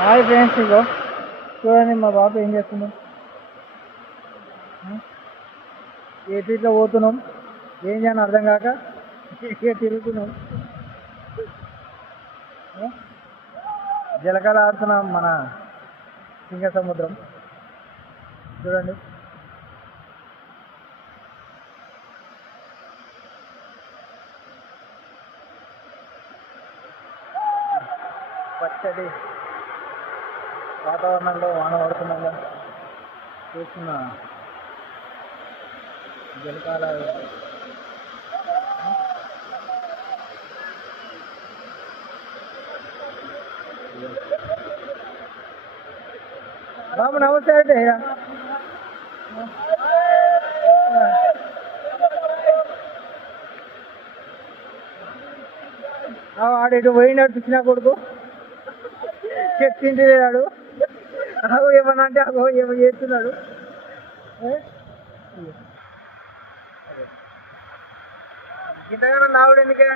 Hi friends, ఇగో చూడండి మా బాబు ఏం చేస్తున్నాం. ఇట్లా పోతున్నాం, ఏం చేయని అర్థం కాక తిరుగుతున్నాం. జలకాల ఆడుతున్నాం మన సింగ సముద్రం. చూడండి పచ్చడి వాతావరణంలో వాన పడుతున్నాగా చూస్తున్న జలకాల బాబు నమస్తే అంటే ఆడు ఇటు పోయినాడు పిచ్చిన కొడుకు, చెప్పింది లేడు. అగో ఏమన్నా అంటే అగో ఏమో చేస్తున్నాడు. ఇంతగానో నావుడు ఎందుకే?